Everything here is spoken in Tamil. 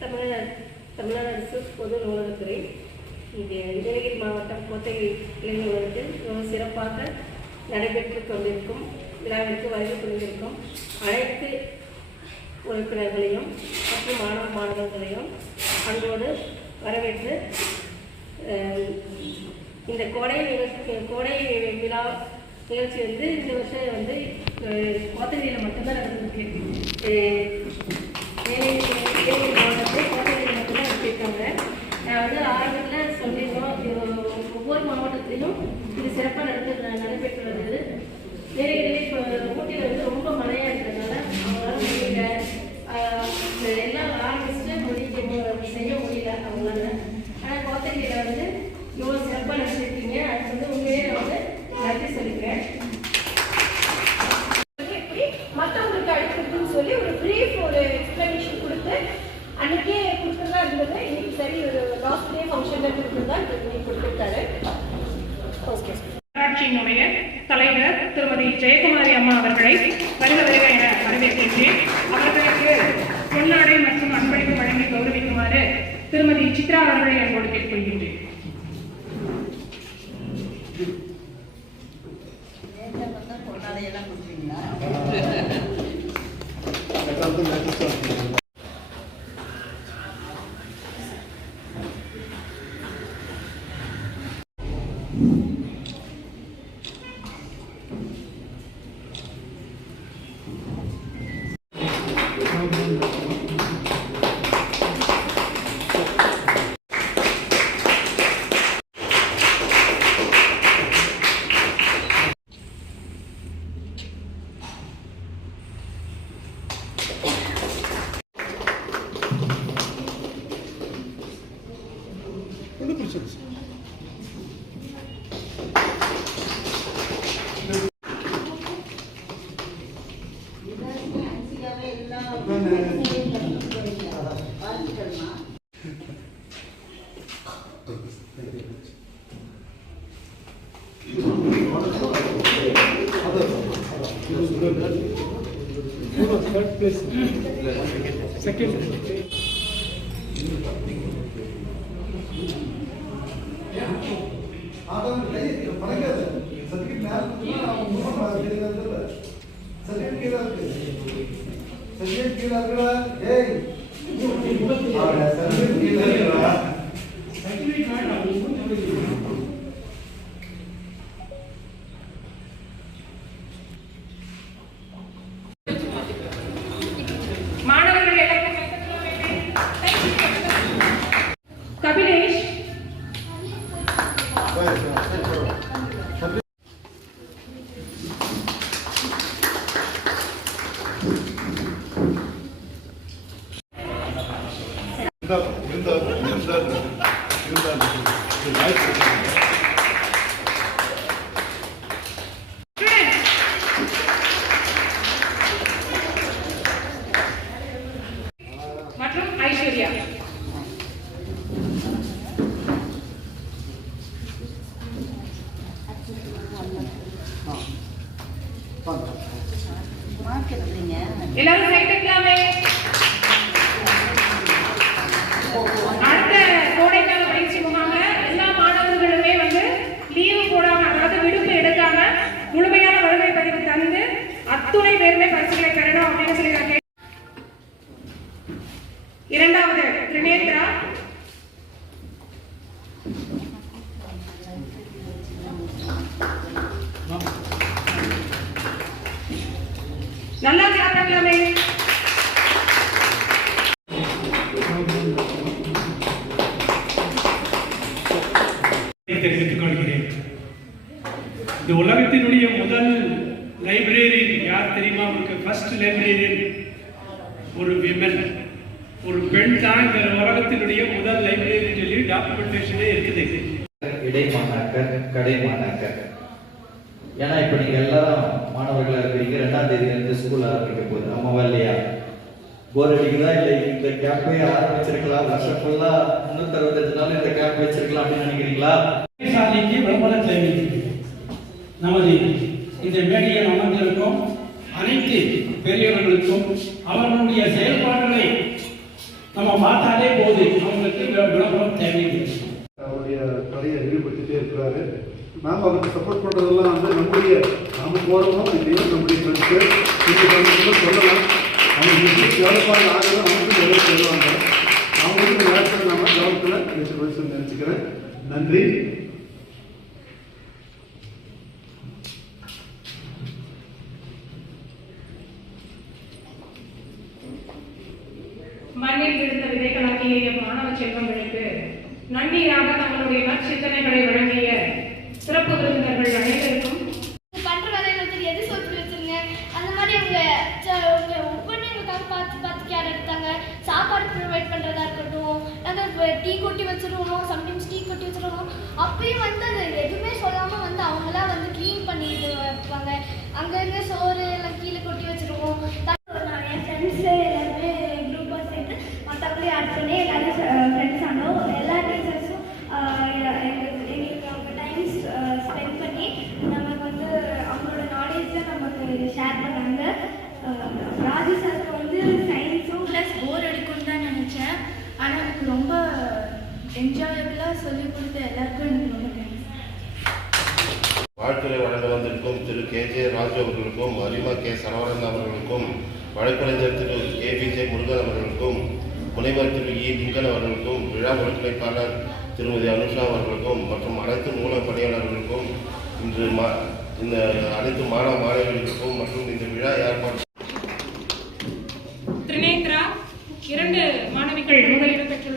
தமிழ்நாடு அரசு பொது நூலகத்துறை நீலகிரி மாவட்டம் கோத்தகிரி கிளை நூலகத்தில் மிகவும் சிறப்பாக நடைபெற்று கொண்டிருக்கும் விழாவிற்கு வருகை கொண்டிருக்கும் அனைத்து உறுப்பினர்களையும் மற்றும் மாணவர்களையும் அன்போடு வரவேற்று இந்த கோடை விழா நிகழ்ச்சி இந்த வருஷம் கோத்தகிரியில் மட்டும்தான் நடந்துருக்கு. மாவட்டத்தில் கோத்தகிரியில் மட்டும்தான் வச்சுருக்காங்க. நான் ஆரம்பத்தில் சொல்லியிருக்கோம், ஒவ்வொரு மாவட்டத்திலையும் இது சிறப்பாக நடைபெற்று வருது. நீலகிரியில் இப்போ ஊட்டியில் ரொம்ப மழையாக இருக்கிறதுனால அவங்களால முடியல, எல்லாம் ஆரம்பிச்சுட்டு செய்ய முடியல அவங்களால. ஆனால் கோத்தகிரியில் இவ்வளோ சிறப்பாக நடத்திருக்கீங்க. அதுக்கு உண்மையே நான் நன்றி சொல்லிக்கிறேன். எப்படி மற்றவங்களுக்கு அடிக்கிறதுன்னு சொல்லி ஒரு பிரீஃப் ஒரு எக்ஸ்பிளனேஷன் கொடுத்து அன்னைக்கே கொடுத்துருந்தா இருந்தது. இன்னைக்கு சரி ஒரு லாஸ்ட் டே ஃபங்க்ஷனில் கொடுத்துருந்தா இன்னைக்கு கொடுத்துருக்காரு. ஓகே. நகராட்சியினுடைய தலைவர் திருமதி ஜெயக்குமாரி அம்மா அவர்களை வருக வருக என வரவேற்கின்றேன். அவர்களுக்கு பொன்னாடை மற்றும் அன்பளிப்பு வழங்கி கௌரவிக்குமாறு திருமதி சித்ரா அவர்களை என்னோடு கேட்டுக்கொள்கின்றேன். Third place. Second. கபிலேஷ், மற்றும் ஐஸ்வர்யா. எல்லாரும் சேர்த்துக்கலாமே. அடுத்த கோடைக்கால பயிற்சி முகாம எல்லா மாணவர்களுமே லீவு போடாம, அதாவது விடுப்பு எடுக்காம முழுமையான வருகை பதிவு தந்து அத்துணை பேருமே பரிசுகளை பெறணும் அப்படின்னு சொல்லியிருக்காங்க. இரண்டாவது திரிநேத்ரா, நல்லா சாப்பிடலாமே. தெரிவித்துக் கொள்கிறேன். இந்த உலகத்தினுடைய முதல் லைப்ரரி யார் தெரியுமா? உங்களுக்கு ஃபர்ஸ்ட் லைப்ரரியன் ஒரு விமன், ஒரு பெண் தான் இந்த உலகத்தினுடைய முதல் லைப்ரரி சொல்லி டாக்குமெண்டேஷனே இருக்குது. இடைமாணாக்கர், கடைமாணாக்கர். ஏன்னா இப்போ நீங்கள் எல்லாரும் மாணவர்களாக இருக்கிறீங்க. 2ஆம் தேதியிலிருந்து ஸ்கூல் ஆரம்பிக்க போகுது. ஆமாவா இல்லையா? போர் அடிக்குதா? இல்லை இந்த கேம்பே ஆரம்பிச்சிருக்கலாம், வருஷம் ஃபுல்லாக 365 நாள் இந்த கேம்ப் வச்சிருக்கலாம் அப்படின்னு நினைக்கிறீங்களா? சாதிக்கு பிரபல நமது இந்த மேடையில் அமர்ந்திருக்கும் அனைத்து பெரியவர்களுக்கும் அவர்களுடைய செயல்பாடுகளை நம்ம பார்த்தாலே போதும், அவங்களுக்கு விளம்பரம் தேவையில்லை. அவருடைய கலையை ஈடுபடுத்திட்டே இருக்கிறாரு. நாம் அவருக்கு சப்போர்ட் பண்ணுறதெல்லாம் நாம போகிறோம் இல்லையோ நம்முடைய ஃப்ரெண்ட்ஸு சொல்லலாம். அவங்க டெவலப்பாக ஆகிறது அவங்களுக்கு நிறைய சொல்லுவாங்க. அவங்களுக்கு நேரத்தில் நம்ம கவனத்தில் நினச்சிக்கிறேன். நன்றி. மண்ணில் விழுந்த விதைகளாகிய மாணவ செல்வங்களுக்கு நன்றியாக தங்களுடைய நற்சிந்தனைகளை வழங்கிய சிறப்பு விருந்தினர்கள் அனைவருக்கும் பண்ற வேலைகளுக்கு எது சொல்லி வச்சிருங்க. அந்த மாதிரி அவங்க ஒவ்வொன்றும் எங்களுக்காக பார்த்து கேர் எடுத்தாங்க. சாப்பாடு ப்ரொவைட் பண்ணுறதா இருக்கட்டும், நாங்கள் டீ கொட்டி வச்சுருவோம், சம்டைம்ஸ் டீ கொட்டி வச்சுருவோம். அப்பயும் வந்து அது எதுவுமே சொல்லாமல் வந்து அவங்களாம் வந்து க்ளீன் பண்ணிட்டு வைப்பாங்க. அங்கங்கே சோறு எல்லாம் கீழே கொட்டி வச்சுருவோம். என் ஃப்ரெண்ட்ஸு எல்லாருமே குரூப்பாக சேர்ந்து மற்றபடி ஆட் பண்ணி எல்லாரும் ஃப்ரெண்ட்ஸ் ஆனோம். எல்லா டீச்சர்ஸும் எங்களுக்கு அவங்க டைம் ஸ்பெண்ட் பண்ணி நமக்கு வந்து அவங்களோட நாலேஜை நமக்கு ஷேர் பண்ணாங்க. ராஜு சாருக்கு வந்து சயின்ஸும் ப்ளஸ் போர் அடிக்கும்னு தான் நினச்சேன். ஆனால் எனக்கு ரொம்ப என்ஜாயபிளாக சொல்லிக் கொடுத்த எல்லாருக்கும் எனக்கு ரொம்ப தேங்க்ஸ். வாழ்த்துறை வழங்க வந்திருக்கும் திரு KJ ராஜு அவர்களுக்கும், அரிமா K சரவணன் அவர்களுக்கும், வழக்கறிஞர் திரு KBJ முருகன் அவர்களுக்கும், முனைவர் திரு E லிங்கன் அவர்களுக்கும், விழா ஒருங்கிணைப்பாளர் திருமதி அனுஷா அவர்களுக்கும் மற்றும் அனைத்து மூல பணியாளர்களுக்கும், இந்த அனைத்து மாணவ மாணவிகளுக்கும் மற்றும் இந்த விழா ஏற்பாடு திரிநேத்ரா 2 மாணவிகள் முதலிடம் பெற்றுள்ளார்.